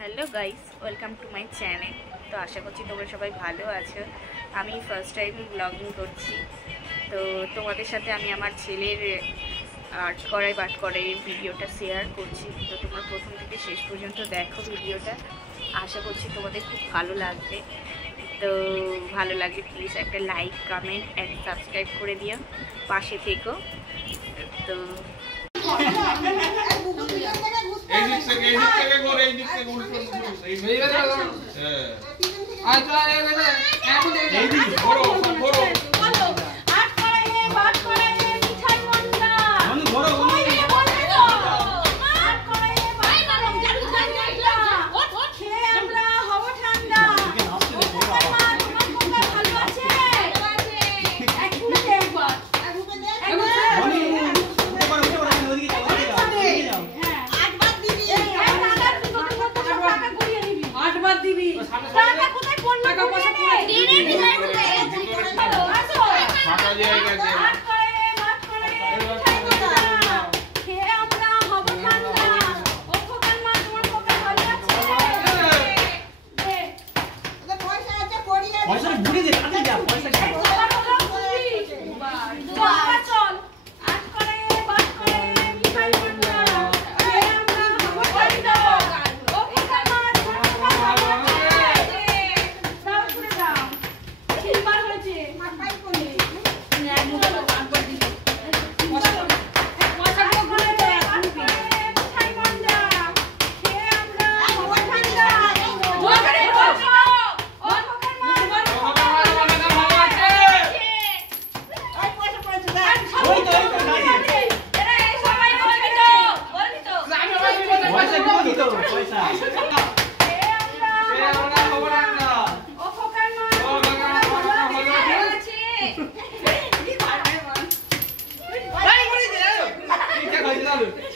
Hello guys, welcome to my channel. তো আশা করছি তোমরা সবাই ভালো আছো। আমি ফার্স্ট টাইম ব্লগিং করছি, তো তোমাদের সাথে আমি আমার ছেলের আর্ট করাই বাট করাই ভিডিওটা শেয়ার করছি। তো তোমরা প্রথম থেকে শেষ পর্যন্ত দেখো ভিডিওটা, আশা করছি তোমাদের খুব ভালো লাগবে। তো ভালো লাগলে প্লিজ একটা লাইক, কমেন্ট অ্যান্ড সাবস্ক্রাইব করে দিও, পাশে থেকো। তো Dale.